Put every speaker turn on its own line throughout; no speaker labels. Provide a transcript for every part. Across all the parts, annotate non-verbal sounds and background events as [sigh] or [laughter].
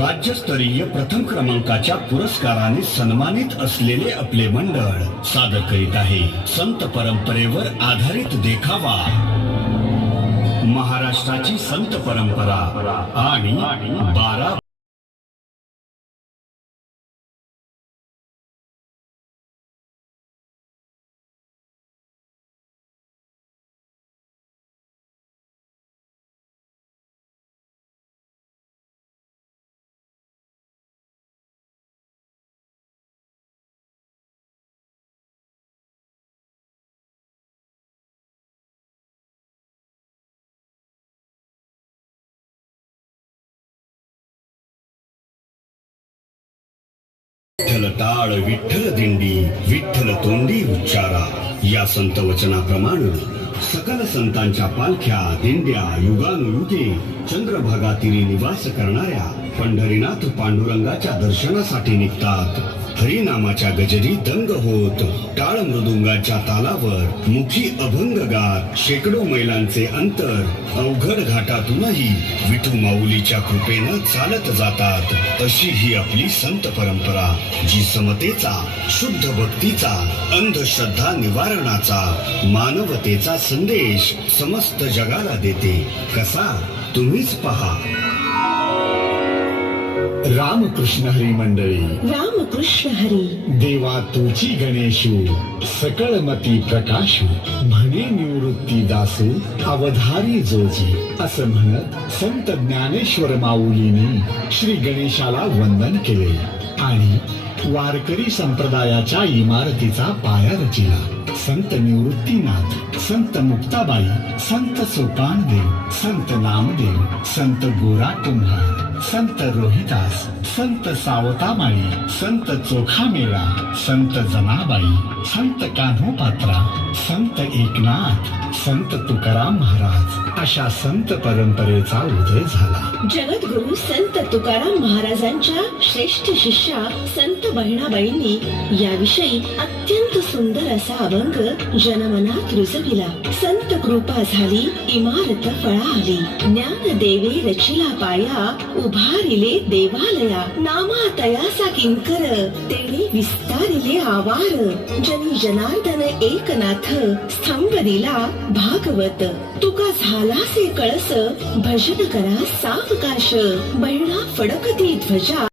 राज्यस्तरीय प्रथम क्रमांकाच्या पुरस्काराने सन्मानित असलेले आपले मंडळ सादर करीत आहे. संत परंपरेवर आधारित देखावा. महाराष्ट्राची संत परंपरा आणि बारा विठ्ठल टाळ विठ्ठल दिंडी विठ्ठल तोंडी उच्चारा. या संत वचनाप्रमाणे सकल संतांच्या पालख्या दिंड्या युगानुयुगे चंद्रभागातील निवास करणाऱ्या पंढरीनाथ पांडुरंगाच्या दर्शनासाठी निघतात. हरिनामाच्या गजरी दंग होत. टाळ मृदुंगाच्या तालावर मुखी अभंग गात. शेकडो मैलांचे अंतर अवघड घाटातूनही विठू माऊलीच्या कृपेनं चालत जातात. अशी ही आपली संत परंपरा जी समतेचा शुद्ध भक्तीचा अंधश्रद्धा निवारणाचा मानवतेचा संदेश समस्त जगाला देते. कसा? तुम्हीच पहा.
रामकृष्ण हरी मंडळी.
कृष्ण हरी
देवा तुझी गणेशू सकळ मती प्रकाशू म्हणे निवृत्ती दासू अवधारी जोजी असं म्हणत संत ज्ञानेश्वर माऊलीने श्री गणेशाला वंदन केले आणि वारकरी संप्रदायाच्या इमारतीचा पाया रचिला. संत निवृत्तीनाथ संत मुक्ताबाई संत सोपानदेव संत नामदेव संत गोरा कुंभार संत रोहिदास संत सावतामाळी संत चोखामेळा संत जनाबाई संत कान्होपात्रा संत एकनाथ संत तुकाराम महाराज अशा संत परंपरेचा उदय झाला.
जगद्गुरु संत तुकाराम महाराजांच्या श्रेष्ठ शिष्या संत बहिणाबाईंनी याविषयी अत्यंत सुंदर असा अभंग जनमनात रुजविला. संत कृपा झाली इमारत फळा आली ज्ञान देवे रचिला पाया उभारिले देवालया नामा तयासा किंकर तेने विस्तारिले आवार जनी जनार्दन एकनाथ स्तंभ दिला भागवत तुका झालासे कळस भजन करा सावकाश बहिणा फडकती ध्वजा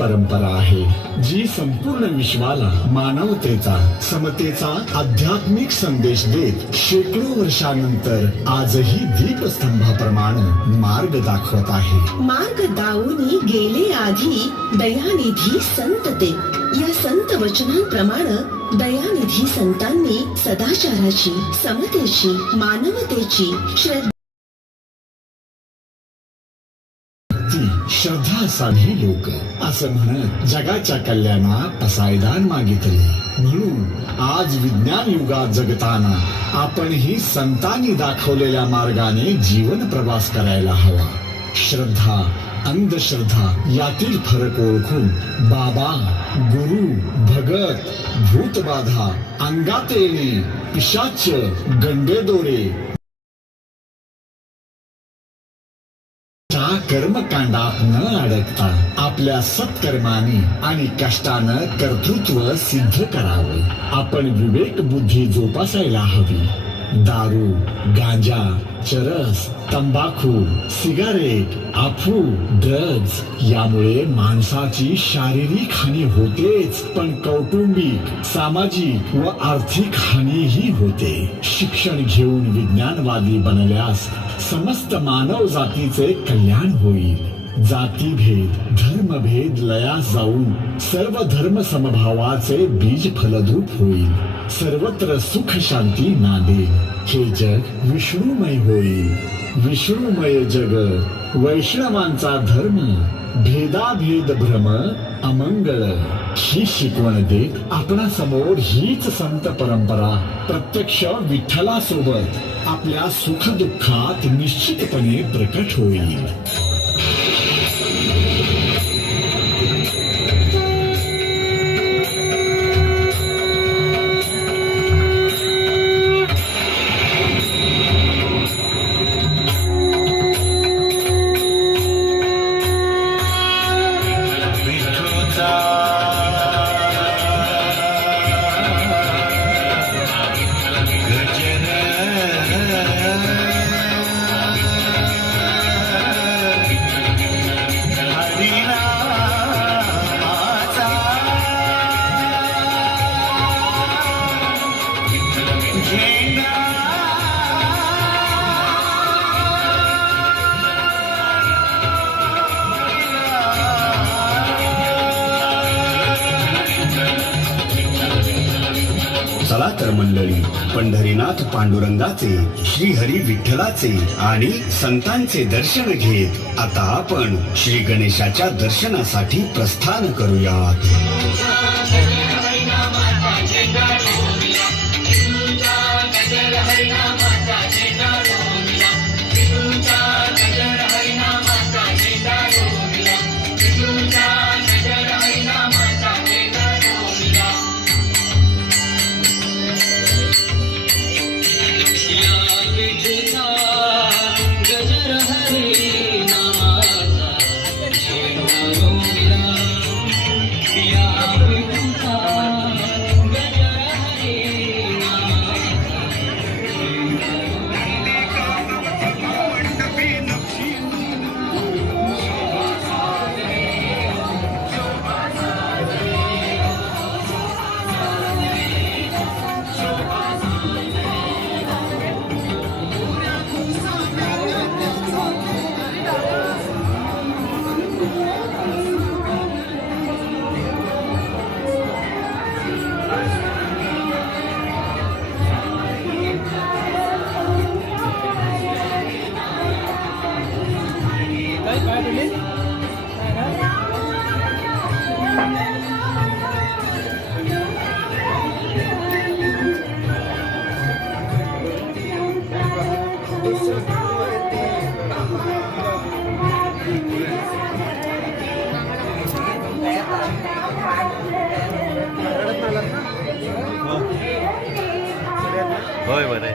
परंपरा आहे जी संपूर्ण विश्वाला मानवतेचा समतेचा आध्यात्मिक संदेश देत शेकडो वर्षानंतर आजही दीपस्तंभाप्रमाणे मार्ग दाखवत आहे.
मार्ग दावूनी गेले आधी दयानिधी संतते या संत वचनांप्रमाणे दयानिधी संतांनी सदाचाराची समतेची मानवतेची श्रद्धा
श्रद्धा साधे लोक असं म्हणत जगाच्या कल्याणात पसायदान मागितले. म्हणून आज विज्ञान युगात जगताना आपण ही संतांनी दाखवलेल्या मार्गाने जीवन प्रवास करायला हवा. श्रद्धा अंधश्रद्धा यातील फरक ओळखून बाबा गुरु भगत भूतबाधा अंगात येणे पिशाच गंडेदोरे कर्मकांडात न अडकता आपल्या सत्कर्माने आणि कष्टानं कर्तृत्व सिद्ध करावं. आपण विवेक बुद्धी जोपासायला हवी. दारू गांजा चरस तंबाखू सिगारेट अफू ड्रग्ज यामुळे माणसाची शारीरिक हानी होतेच पण कौटुंबिक सामाजिक व आर्थिक हानीही होते. शिक्षण घेऊन विज्ञानवादी बनल्यास समस्त मानव जातीचे कल्याण होईल. जातीभेद धर्मभेद लयास जाऊन सर्व धर्म समभावाचे बीज फलद्रूप होईल. सर्वत्र सुख शांती नांदेल. हे जग विष्णुमय होईल. विष्णुमय जग वैष्णवांचा धर्म भेदाभेद भ्रम अमंगळ. ही शिकवण देत आपणा समोर हीच संत परंपरा प्रत्यक्ष विठ्ठलासोबत आपल्या सुख दुःखात निश्चितपणे प्रकट होईल.
तर मंडळी पंढरीनाथ पांडुरंगाचे श्रीहरी विठ्ठलाचे आणि संतांचे दर्शन घेत आता आपण श्री गणेशाच्या दर्शनासाठी प्रस्थान करूयात.
होय बरं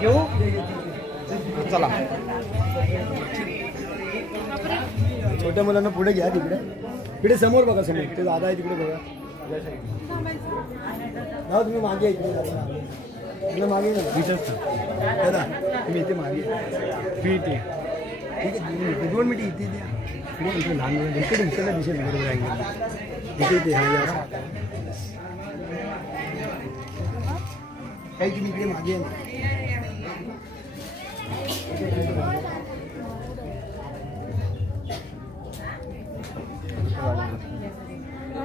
घेऊ? चला.
छोट्या मुलांना पुढे घ्या तिकडे. तिकडे समोर बघा समोर. ते दादा आहे तिकडे बघा. ना तुम्ही मागे आहे इकडे मागे दादा तुम्ही इथे मागे. ठीक आहे ठीक आहे दोन मिनिट इथे द्या. इकडे लहान मुलं इकडे इकडे दिसेल बरोबर अँगल इथे इथे हा काही तुम्ही इकडे मागे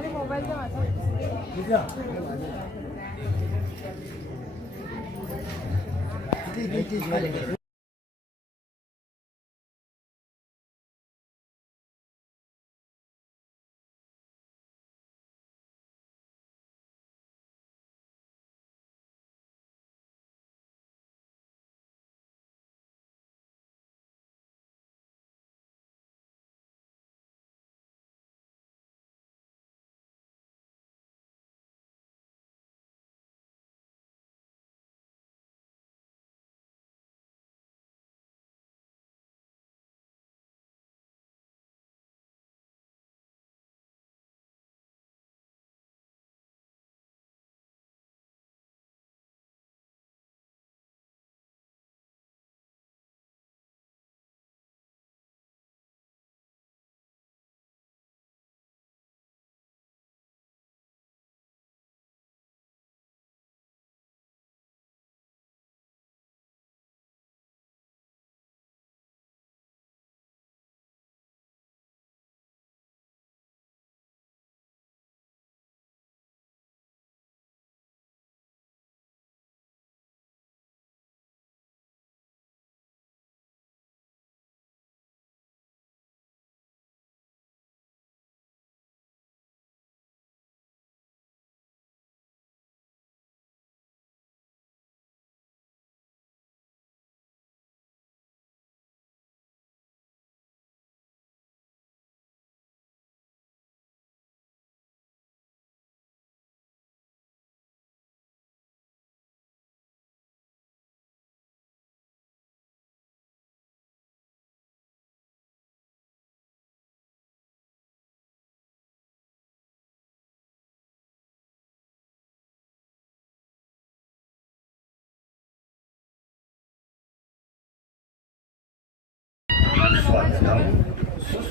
मोबाईल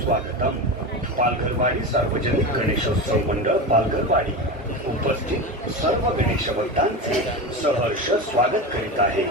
स्वागतम. पालघरवाडी सार्वजनिक गणेशोत्सव मंडळ पालघरवाडी. उपस्थित सर्व गणेश भक्तांचे सहर्ष स्वागत करीत आहे.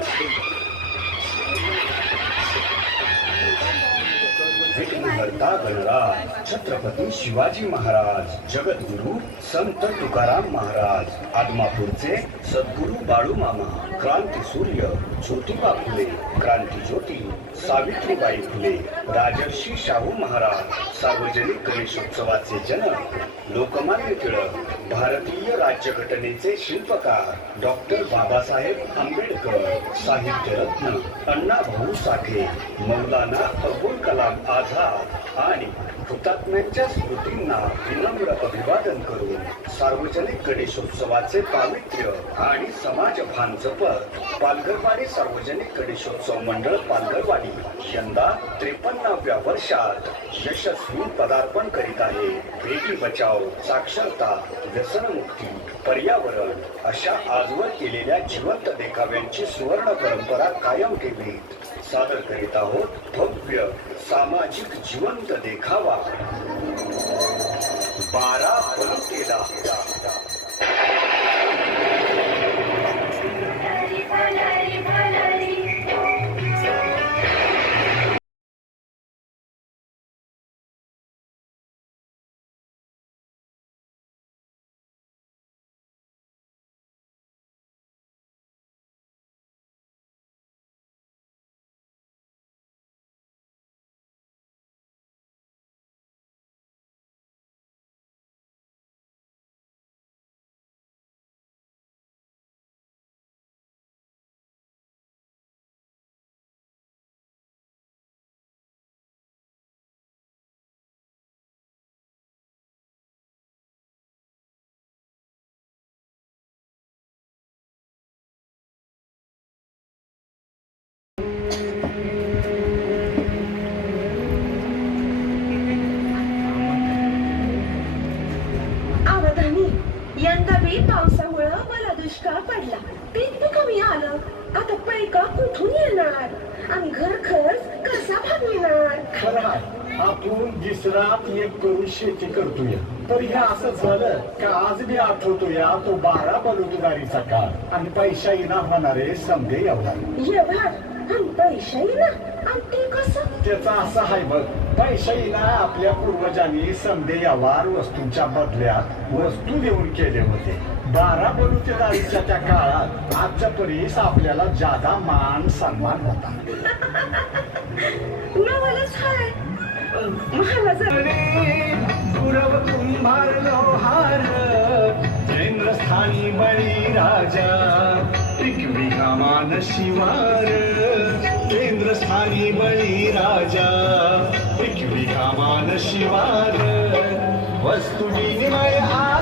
विघ्नहर्ता गणराज. छत्रपती शिवाजी महाराज जगद्गुरु संत तुकाराम महाराज आदमापूरचे सद्गुरु बाळूमामा क्रांती सूर्य ज्योतिबा फुले क्रांती ज्योती सावित्रीबाई फुले राजर्षी शाहू महाराज सार्वजनिक गणेशोत्सवाचे जनक लोकमान्य टिळक भारतीय राज्यघटनेचे शिल्पकार डॉक्टर बाबासाहेब आंबेडकर साहित्यरत्न अण्णाभाऊ साठे मौलाना अबुल कलाम आझाद आणि हुतात्म्यांच्या स्मृतींना विनम्र अभिवादन करून सार्वजनिक गणेशोत्सवाचे पावित्र्य आणि समाज भान जपत पालघरवाडी सार्वजनिक गणेशोत्सव मंडळ पालघरवाडी यंदा त्रेपन्नाव्या वर्षात यशस्वी पदार्पण करीत आहे. बेटी बचाव साक्षरता व्यसनमुक्ती पर्यावरण अशा आजवर केलेल्या जिवंत देखाव्यांची सुवर्ण परंपरा कायम ठेवली सादर करीत आहोत भव्य सामाजिक जिवंत देखावा. बारा बलुतेला
एक करून शेती करतोय. तर हे असं झालं का आज मी आठवतोय तो बारा बलुतदारीचा काळ. आणि पैशा येणार होणारे
कसं?
त्याचा असा आहे बघ आपल्या पूर्वजांनी समदे व्यवहार वस्तूंच्या बदल्यात वस्तू देऊन केले होते. बारा बलुतेदारीच्या त्या काळात आजच्या परीस आपल्याला जादा मान सन्मान होता. [laughs] गुरव कुंभार लोहार बळी राजा पिकवी कामान शिवार केंद्रस्थानी बळी राजा पिकवी कामान शिवार वस्तू विनिमय आ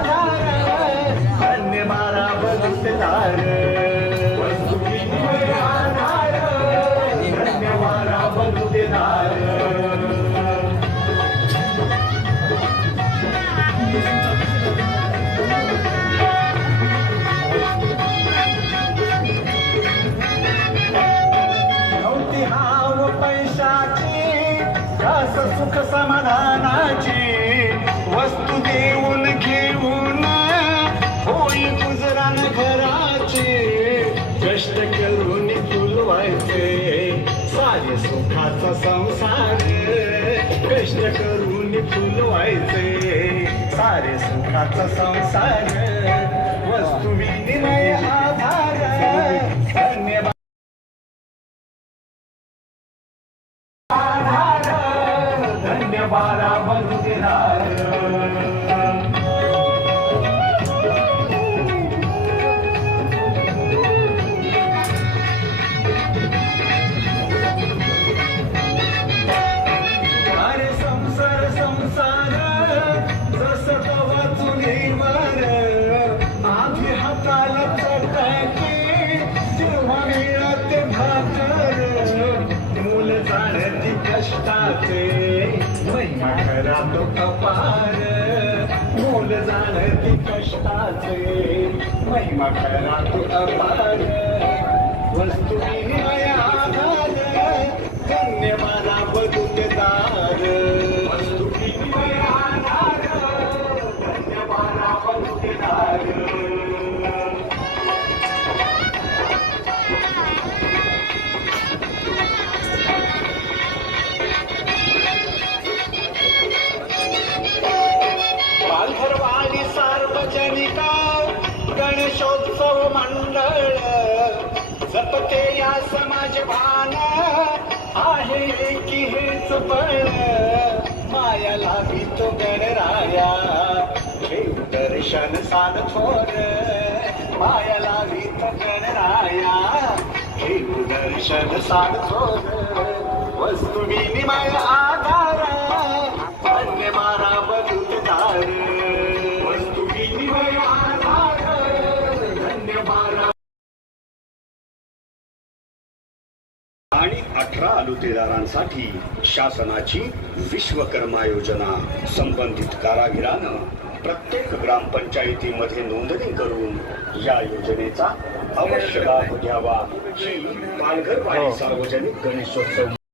कष्ट करून फुलवायचे सारे सुखाचा संसार कष्ट करून फुलवायचे सारे सुखाचा संसार वस्तू विनिमय आधार धन्यवाद. धन्यवाद महिमा खरा तो अपार वस्तू की पण मायाला माया तो गणराया. हे दर्शन साध थोर मायाला लावी तो गणराया. हे दर्शन साध थोर वस्तू विनिमय आधार
अठरा आलुतेदारांसाठी शासनाची विश्वकर्मा योजना संबंधित कारागिरानं प्रत्येक ग्रामपंचायतीमध्ये नोंदणी करून या योजनेचा अवश्य लाभ घ्यावा. ही पालघर वाडी सार्वजनिक गणेशोत्सव